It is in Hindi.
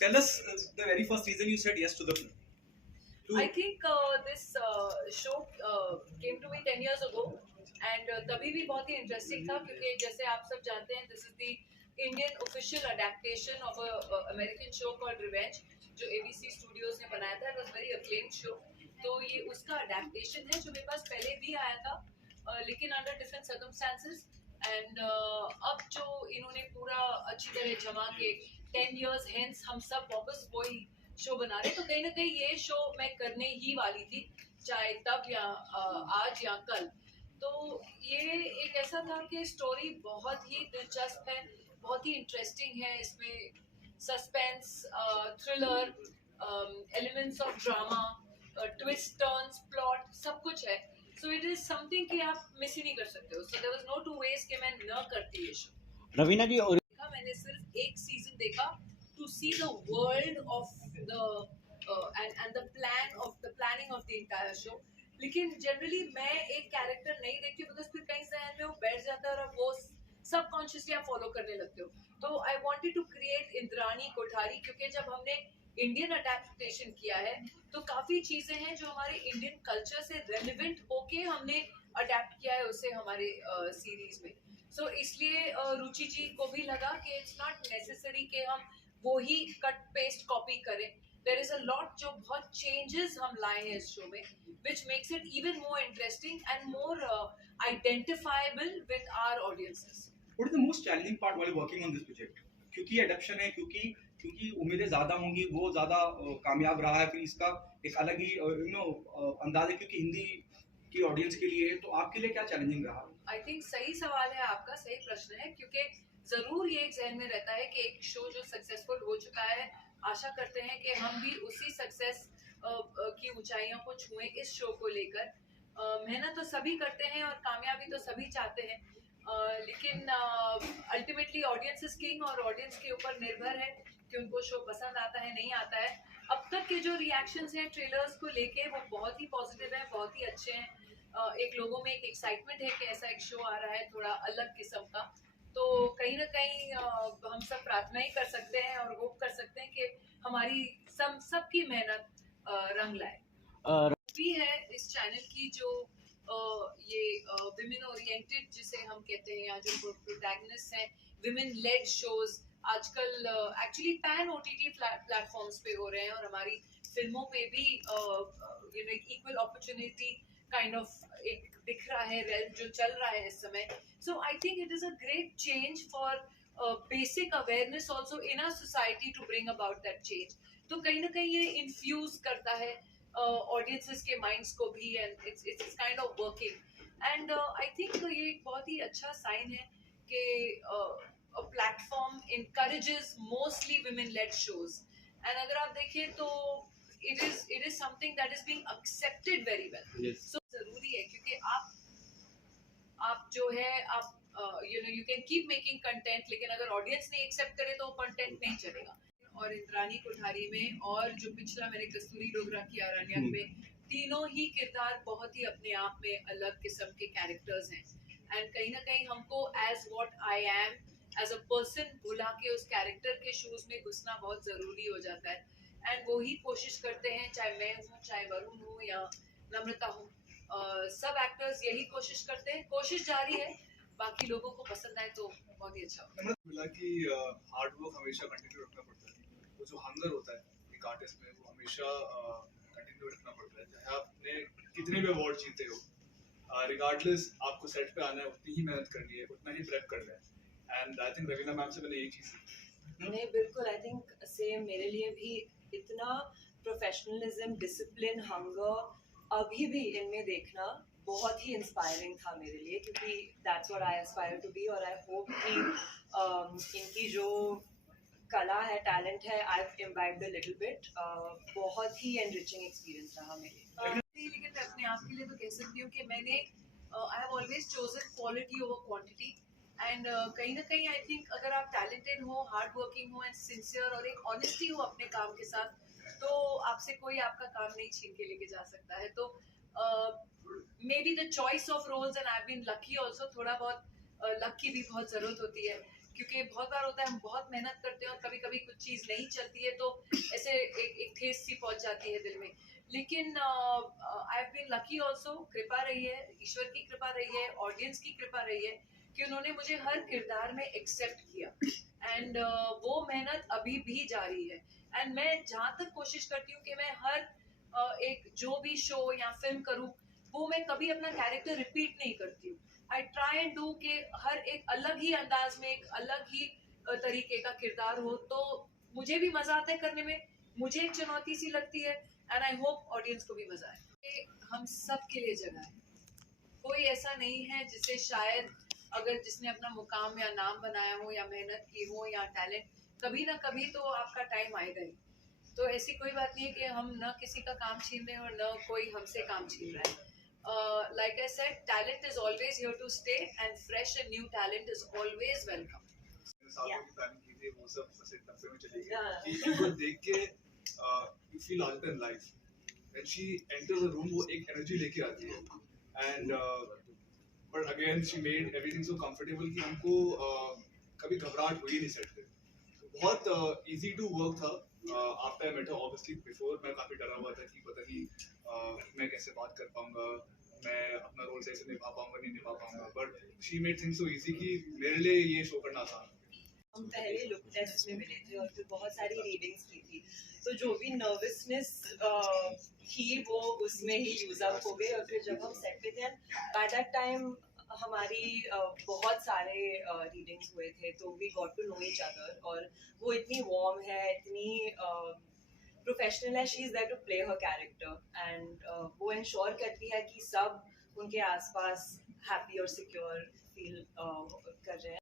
Tell us the very first reason you said yes to the film. I think this show came to me 10 years ago and तभी भी बहुत ही इंटरेस्टिंग था क्योंकि जैसे आप सब जानते हैं this is the Indian official adaptation of a American show called revenge जो एबीसी स्टूडियोज ने बनाया था। It was very acclaimed show. तो ये उसका अडेप्टेशन है जो मेरे पास पहले भी आया था लेकिन अंडर डिफरेंट सर्कमस्टेंसेस एंड अब जो इन्होंने पूरा अच्छी तरह जमा के 10 years hence हम सब वापस वही शो बना रहे। तो कहीं ना कहीं ये शो मैं करने ही वाली थी चाहे तब या आज या कल। तो ये एक ऐसा था कि स्टोरी बहुत ही दिलचस्प है, बहुत ही इंटरेस्टिंग है। इसमें suspense, thriller, elements of drama, twist, turns, plot सब कुछ है। सो इट इज समथिंग कि आप मिस ही नहीं कर सकते हो। So there was no two ways कि मैं न करती ये शो। रवीना जी और मैंने सिर्फ एक सीजन देखा to see the world of the end the planning of the entire show. लेकिन जनरली मैं एक कैरेक्टर नहीं देखती बिकॉज फिर कहीं जहन में वो बैठ जाता है और वो सबकॉन्शियसली आप फॉलो करने लगते हो। तो I wanted to create Indrani Kothari क्योंकि जब हमने इंडियन अडेप्टेशन किया है तो काफी चीजें हैं जो हमारे इंडियन कल्चर से रेलिवेंट होके हमने अडेप्ट किया है उसे हमारे सीरीज में। सो इसलिए रुचि जी को भी लगा कि इट्स नॉट नेसेसरी कि हम वो ही कट पेस्ट कॉपी करें। देयर इज अ लॉट जो बहुत चेंजेस हम लाए हैं इस शो में which makes it even more interesting and more identifiable with our audiences. What is the most challenging part while working on this project? क्योंकि एडप्शन है, क्योंकि उम्मीदें ज़्यादा होंगी, वो ज़्यादा कामयाब रहा है, फिर इसका एक अलग ही अंदाज है क्योंकि हिंदी की ऑडियंस के लिए। तो आपके लिए क्या चैलेंजिंग रहा? आई थिंक सही सवाल है आपका, सही प्रश्न है क्योंकि जरूर ये एक जहन में रहता है कि एक शो जो सक्सेसफुल हो चुका है आशा करते हैं कि हम भी उसी सक्सेस की ऊंचाइयों को छुएं इस शो को लेकर। मेहनत तो सभी करते हैं और कामयाबी तो सभी चाहते हैं लेकिन अल्टीमेटली ऑडियंस इज किंग और ऑडियंस के ऊपर निर्भर है कि उनको शो पसंद आता है नहीं आता है। अब तक के जो रिएक्शंस हैं ट्रेलर्स को लेके वो बहुत ही पॉजिटिव हैं, बहुत ही अच्छे हैं। एक लोगों में एक एक्साइटमेंट है कि ऐसा एक शो आ रहा है थोड़ा अलग किस्म का। तो कहीं ना कहीं हम सब प्रार्थना ही कर सकते हैं और होप कर सकते हैं कि हमारी सबकी मेहनत रंग लाए। भी है इस चैनल की जो ये विमेन ओरिएंटेड जिसे हम कहते हैं या जो प्रोटैगनिस्ट हैं, विमेन लेड शोज आजकल एक्चुअली पैन ओटीटी प्लेटफॉर्म्स पे हो रहे हैं और हमारी फिल्मों पे भी इक्वल अपॉर्चुनिटी काइंड ऑफ एक दिख रहा है रेल जो चल रहा है इस समय। So I think it is a great change for basic awareness also in our society to bring about that change. तो कहीं ना कहीं ये इन्फ्यूज करता है ऑडियंसेस के माइंड्स को भी and it's kind of working and I think ये एक बहुत ही अच्छा साइन है कि a platform encourages mostly women led shows and अगर आप देखें तो it is something that is being accepted very well. Yes. So जरूरी है क्योंकि आप जो है आप you can keep making content लेकिन अगर ऑडियंस नहीं एक्सेप्ट करे तो कंटेंट नहीं चलेगा। और इंद्राणी कोठारी में और जो पिछला मैंने कस्तूरी डोगरा की अरण्यक में तीनों ही किरदार बहुत ही अपने आप में अलग किस्म के कैरेक्टर्स हैं एंड कहीं ना कहीं हमको as what I am as a person भुला के उस कैरेक्टर के शूज में घुसना बहुत जरूरी हो जाता है एंड वो ही कोशिश करते हैं चाहे मैं हूँ चाहे वरुण हूँ या नम्रता हूँ। सब एक्टर्स यही कोशिश करते हैं, कोशिश जारी है, बाकी लोगों को पसंद आए तो बहुत ही अच्छा होगा। मिला कि हार्ड वर्क हमेशा कंटिन्यू रखना पड़ता है, वो जो हंगर होता है एक आर्टिस्ट में वो हमेशा कंटिन्यू रखना पड़ता है चाहे आपने कितने भी अवार्ड जीते हो। रिगार्डलेस आपको सेट पे आना है, उतनी ही मेहनत करनी है, उतना ही प्रेप करना है and I think Raveena ma'am से मैंने यही चीज़ सीखी। नहीं बिल्कुल, आई थिंक सेम मेरे लिए भी इतना प्रोफेशनलिज्म, डिसिप्लिन, हंगर अभी भी इनमें देखना बहुत ही इंस्पायरिंग था मेरे लिए क्योंकि that's what I aspire to be और आई होप कि इनकी जो कला है, टैलेंट है, I have imbibed a little bit. बहुत ही एनरिचिंग एक्सपीरियंस रहा मेरे लिए। लेकिन मैं अपने आप के लिए तो कह सकती हूँ कि मैंने I have always chosen quality over quantity and कहीं ना कहीं आई थिंक अगर आप टैलेंटेड हो, हार्ड वर्किंग हो एंड सिंसियर और एक ऑनेस्टी हो अपने काम के साथ तो आपसे कोई आपका काम नहीं छीन के लेके जा सकता है। तो maybe the choice of roles and I have been lucky also, थोड़ा बहुत लक की भी बहुत जरूरत होती है क्योंकि बहुत बार होता है हम बहुत मेहनत करते हैं और कभी कभी कुछ चीज़ नहीं चलती है तो ऐसे एक ठेस सी पहुंच जाती है दिल में। लेकिन I have been lucky also, कृपा रही है, ईश्वर की कृपा रही है, ऑडियंस की कृपा रही है कि उन्होंने मुझे हर किरदार में एक्सेप्ट किया। एंड वो मेहनत अभी भी जारी है। एंड मैं जहाँ तक कोशिश करती हूँ कि मैं हर एक जो भी शो या फिल्म करूँ वो मैं कभी अपना कैरेक्टर रिपीट नहीं करती हूँ। आई ट्राई एंड डू के हर एक अलग ही अंदाज में एक अलग ही तरीके का किरदार हो, तो मुझे भी मजा आता है करने में, मुझे एक चुनौती सी लगती है एंड आई होप ऑडियंस को भी मजा आए। हम सब के लिए जगह है, कोई ऐसा नहीं है जिसे शायद अगर जिसने अपना मुकाम या नाम बनाया हो या मेहनत की हो या टैलेंट, कभी ना कभी तो आपका टाइम आएगा ही। तो ऐसी कोई बात नहीं है कि हम न किसी का काम छीन रहे हैं और न कोई हमसे काम छीन रहा है। Like I said, talent is always here to stay and fresh and new talent is always welcome. सालों की प्लानिंग की थी वो सब बस एक हफ्ते में चली गई कि इनको देख के you feel larger than life. When she enters a room वो एक energy लेके आती है and but again she made everything so comfortable कि हमको कभी घबराहट हुई नहीं सेट पे। बहुत easy to work था। after I met her obviously before मैं काफी डरा हुआ था कि पता नहीं मैं कैसे बात कर पाऊंगा, मैं अपना रोल सही से निभा पाऊंगा नहीं निभा पाऊंगा, but she made things so easy कि मेरे लिए ये शो करना आसान था। हम पहले लुक टेस्ट में मिले थे और फिर बहुत सारी रीडिंग्स की थी, तो जो भी नर्वसनेस थी वो उसमें ही यूज अप हो गई। और फिर जब हम सेट पे थे बाय दैट टाइम हमारी बहुत सारे रीडिंग्स हुए थे, तो we got to know each other. और वो इतनी वार्म है, इतनी प्रोफेशनल है, she is there to play her character and वो इंश्योर करती है कि सब उनके आसपास हैप्पी और सिक्योर फील कर रहे हैं।